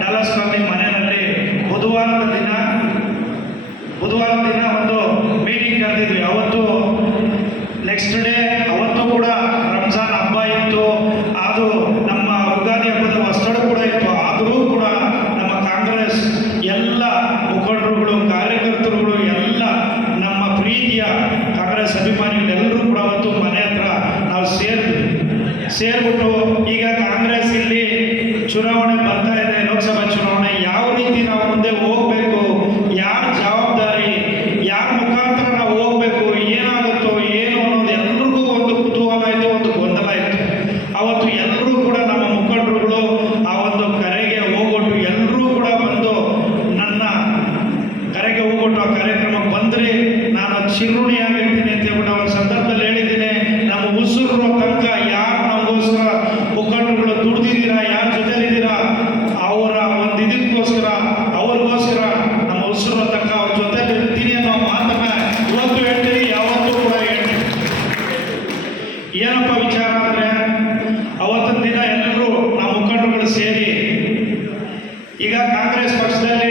ಡಾಲಸ್ವಾಮಿ ಮನೆಯಲ್ಲಿ ಬುಧವಾರದ ದಿನ ಬುಧವಾರದ ದಿನ ಒಂದು ಮೀಟಿಂಗ್ ಕರೆದಿದ್ವಿ. ಅವತ್ತು ನೆಕ್ಸ್ಟ್ ಡೇ ಈಗ ಕಾಂಗ್ರೆಸ್ ಪಕ್ಷದಲ್ಲಿ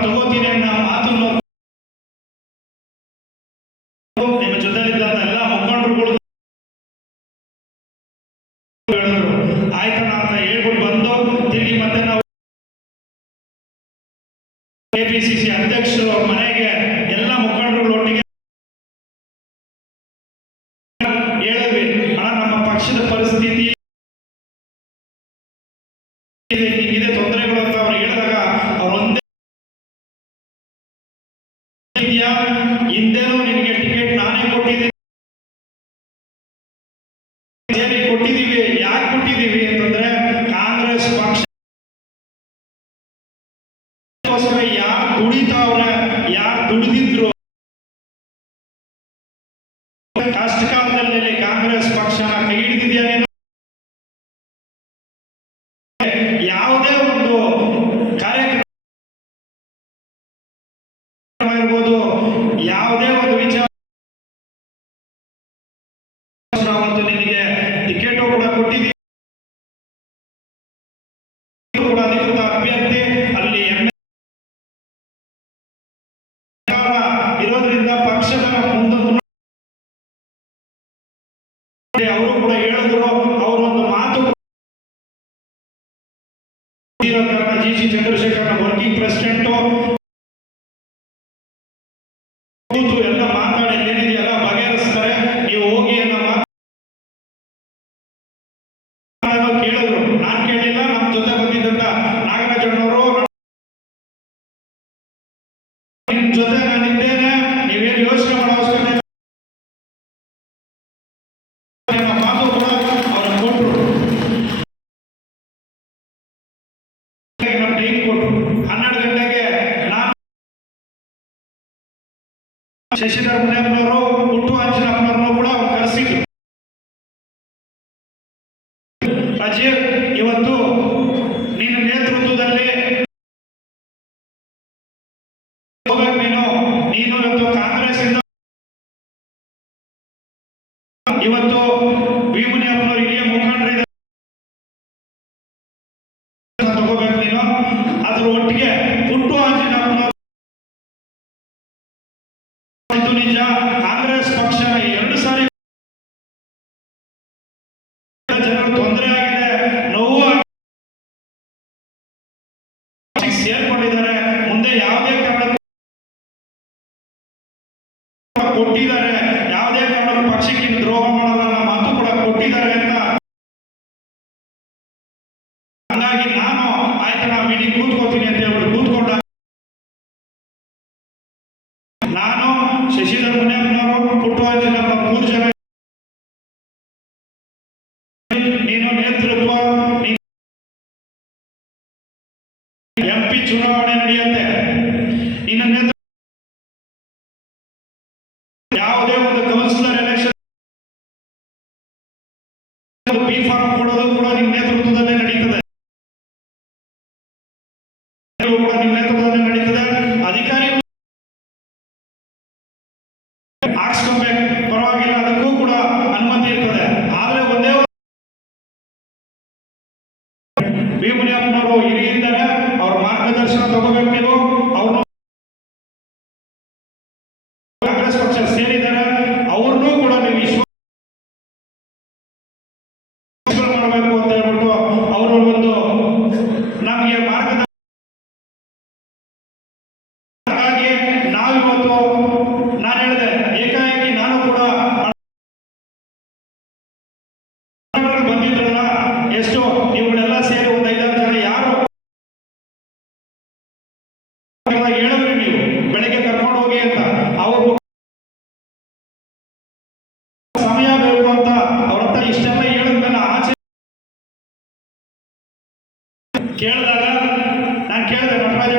ಇದೆ, ತೊಂದರೆಗಳು ಅಂತ ಅವ್ರು ಹೇಳಿದಾಗ ಅವ್ರು ಒಂದೇ ಇದೆಯಾ? ನಿನಗೆ ಟಿಕೆಟ್ ಕೊಟ್ಟಿದ್ದೀನಿ. ಕೊಟ್ಟಿದ್ದೀವಿ ಕೊಟ್ಟಿದ್ದೀವಿ ಅಂತಂದ್ರೆ ಕಾಂಗ್ರೆಸ್ ಪಕ್ಷ ಯಾರು ದುಡಿತಾವ್ರೆ ಯಾರು ದುಡಿದಿದ್ರು? ಕಷ್ಟ ಅವರು ಕೂಡ ಹೇಳಿದ್ರು ಅವರೊಂದು ಮಾತು G C Chandrashekar working president Shashidhar ಮುನಿಯಪ್ಪನವರು ಹುಟ್ಟು ಆಂಜನಪ್ಪನವ್ರನ್ನು ಕೂಡ ಕರೆಸಿದ್ರು. ಅಜಯ್ ಇವತ್ತು ನಿನ್ನ ನೇತೃತ್ವದಲ್ಲಿ ನೀನು. ನೀನು ಇವತ್ತು ಕಾಂಗ್ರೆಸ್ ಇವತ್ತು ಕೊಟ್ಟಿದ್ದಾರೆ. ಯಾವುದೇ ಕಾರಣಕ್ಕೂ ಪಕ್ಷಕ್ಕೆ ದ್ರೋಹ ಮಾಡಲ್ಲ ನಮ್ಮ ಮಾತು ಕೂಡ ಕೊಟ್ಟಿದ್ದಾರೆ ಅಂತ. ಹಂಗಾಗಿ ನಾನು ಆಯ್ತು, ನಾ ಮೀಟಿಂಗ್ ಕೂತ್ಕೋತೀನಿ ಅಂತ ಹೇಳ್ಬಿಟ್ಟು ಕೂತ್ಕೊಂಡ ನಾನು ಶಶಿಧರ್ ಮುನಿಯಪ್ಪನವರು ಪುಟ್ಟರಾಜನಪ್ಪ ಮೂರು ಜನ ನೀನು ನೇತೃತ್ವ ಎಂ ಪಿ ಚುನಾವಣೆ ನಡೆಯುತ್ತೆ. ಹೇಳಿದ್ರಿ ನೀವು. ಬೆಳಗ್ಗೆ ಕರ್ಕೊಂಡು ಹೋಗಿ ಅಂತ. ಅವರು ಸಮಯ ಬೇಕು ಅಂತ ಅವ್ರ ಹತ್ರ ಇಷ್ಟೆಲ್ಲ ಹೇಳಿದ್ಮೇಲೆ ಆಚೆ ಕೇಳಿದಾಗ, ನಾನು ಕೇಳಿದೆ, ನಟರಾಜ್